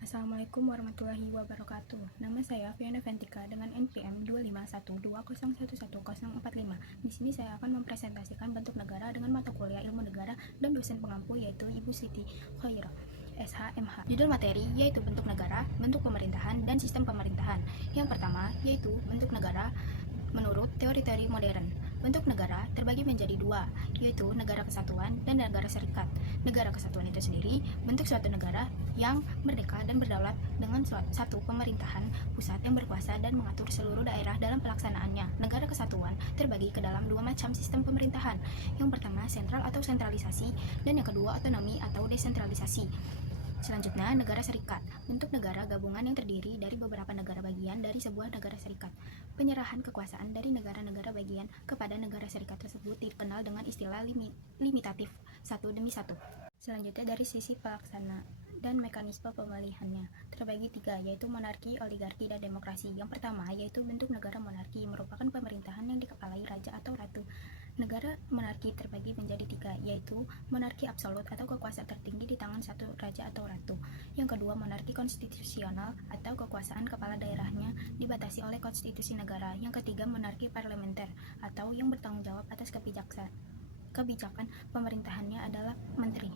Assalamualaikum warahmatullahi wabarakatuh. Nama saya Fiona Ventika dengan NPM 25120111045. Di sini saya akan mempresentasikan bentuk negara dengan mata kuliah Ilmu Negara dan dosen pengampu yaitu Ibu Siti Khairah, SHMH. Judul materi yaitu bentuk negara, bentuk pemerintahan, dan sistem pemerintahan. Yang pertama yaitu bentuk negara menurut teori-teori modern. Bentuk negara terbagi menjadi dua, yaitu negara kesatuan dan negara serikat. Negara kesatuan itu sendiri bentuk suatu negara yang merdeka dan berdaulat dengan satu pemerintahan pusat yang berkuasa dan mengatur seluruh daerah dalam pelaksanaannya. Negara kesatuan terbagi ke dalam dua macam sistem pemerintahan. Yang pertama sentral atau sentralisasi, dan yang kedua otonomi atau desentralisasi. Selanjutnya, negara serikat. Bentuk negara gabungan yang terdiri dari beberapa negara bagian dari sebuah negara serikat. Penyerahan kekuasaan dari negara-negara bagian kepada negara serikat tersebut dikenal dengan istilah limitatif, satu demi satu. Selanjutnya, dari sisi pelaksana dan mekanisme pemilihannya terbagi tiga, yaitu monarki, oligarki, dan demokrasi. Yang pertama yaitu bentuk negara monarki, merupakan pemerintahan yang dikepalai raja atau ratu. Negara monarki terbagi menjadi tiga, yaitu monarki absolut atau kekuasaan tertinggi di tangan satu raja atau ratu. Yang kedua, monarki konstitusional atau kekuasaan kepala daerahnya dibatasi oleh konstitusi negara. Yang ketiga, monarki parlementer atau yang bertanggung jawab atas kebijakan pemerintahannya adalah menteri.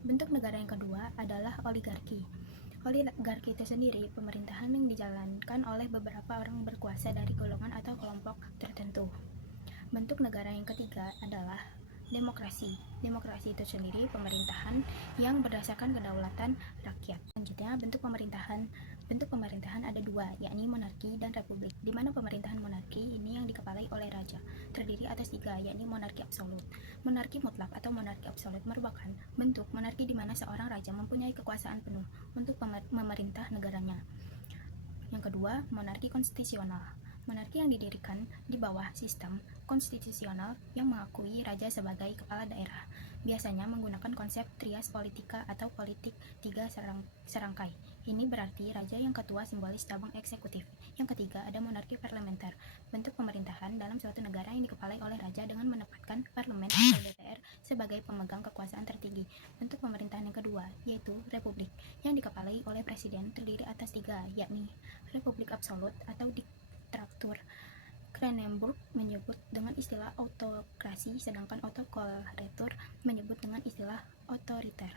Bentuk negara yang kedua adalah oligarki. Oligarki itu sendiri pemerintahan yang dijalankan oleh beberapa orang berkuasa dari golongan atau kelompok tertentu. Bentuk negara yang ketiga adalah demokrasi. Demokrasi itu sendiri pemerintahan yang berdasarkan kedaulatan rakyat. Selanjutnya, bentuk pemerintahan ada dua, yakni monarki dan republik, di mana pemerintahan monarki ini yang dikepalai oleh raja, terdiri atas tiga, yakni monarki absolut. Monarki mutlak atau monarki absolut merupakan bentuk monarki di mana seorang raja mempunyai kekuasaan penuh untuk memerintah negaranya. Yang kedua, monarki konstitusional. Monarki yang didirikan di bawah sistem konstitusional yang mengakui raja sebagai kepala daerah, biasanya menggunakan konsep trias politika atau politik tiga serangkai. Ini berarti raja yang ketua simbolis cabang eksekutif. Yang ketiga, ada monarki parlementer, bentuk pemerintahan dalam suatu negara yang dikepalai oleh raja dengan menempatkan parlemen atau DPR sebagai pemegang kekuasaan tertinggi. Bentuk pemerintahan yang kedua yaitu republik, yang dikepalai oleh presiden, terdiri atas tiga, yakni republik absolut atau diktator. Cronenberg menyebut dengan istilah autokrasi, sedangkan autokrator menyebut dengan istilah otoriter.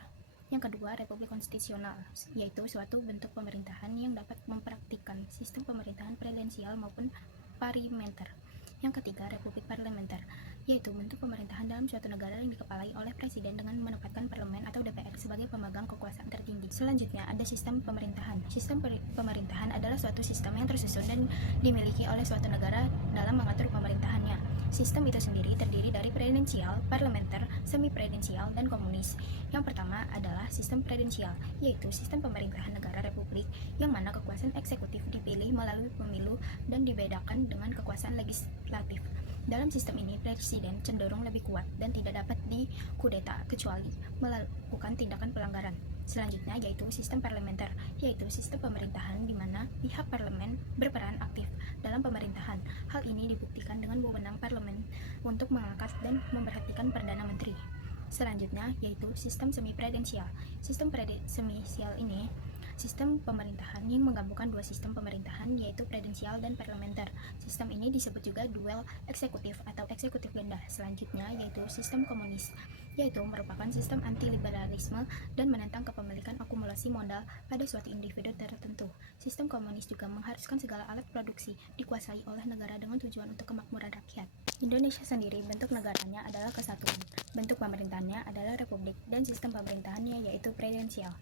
Yang kedua, republik konstitusional, yaitu suatu bentuk pemerintahan yang dapat mempraktikkan sistem pemerintahan presidensial maupun parlementer. Yang ketiga, republik parlementer, yaitu bentuk pemerintahan dalam suatu negara yang dikepalai oleh presiden dengan menempatkan parlemen atau DPR sebagai pemegang kekuasaan tertinggi. Selanjutnya, ada sistem pemerintahan. Sistem pemerintahan adalah suatu sistem yang tersusun dan dimiliki oleh suatu negara dalam mengatur pemerintahannya. Sistem itu sendiri terdiri dari presidensial, parlementer, semi-presidensial, dan komunis. Yang pertama adalah sistem presidensial, yaitu sistem pemerintahan negara republik yang mana kekuasaan eksekutif dipilih melalui pemilu dan dibedakan dengan kekuasaan legislatif. Dalam sistem ini, presiden cenderung lebih kuat dan tidak dapat dikudeta kecuali melakukan tindakan pelanggaran. Selanjutnya yaitu sistem parlementer, yaitu sistem pemerintahan di mana pihak parlemen berperan aktif dalam pemerintahan. Hal ini dibuktikan dengan wewenang parlemen untuk mengangkat dan memberhentikan perdana menteri. Selanjutnya yaitu sistem semi-presidensial. Sistem presidensial ini sistem pemerintahan yang menggabungkan dua sistem pemerintahan, yaitu presidensial dan parlementer. Sistem ini disebut juga dual eksekutif atau eksekutif ganda. Selanjutnya yaitu sistem komunis, yaitu merupakan sistem anti-liberalisme dan menentang kepemilikan akumulasi modal pada suatu individu tertentu. Sistem komunis juga mengharuskan segala alat produksi dikuasai oleh negara dengan tujuan untuk kemakmuran rakyat. Indonesia sendiri bentuk negaranya adalah kesatuan, bentuk pemerintahannya adalah republik, dan sistem pemerintahannya yaitu presidensial.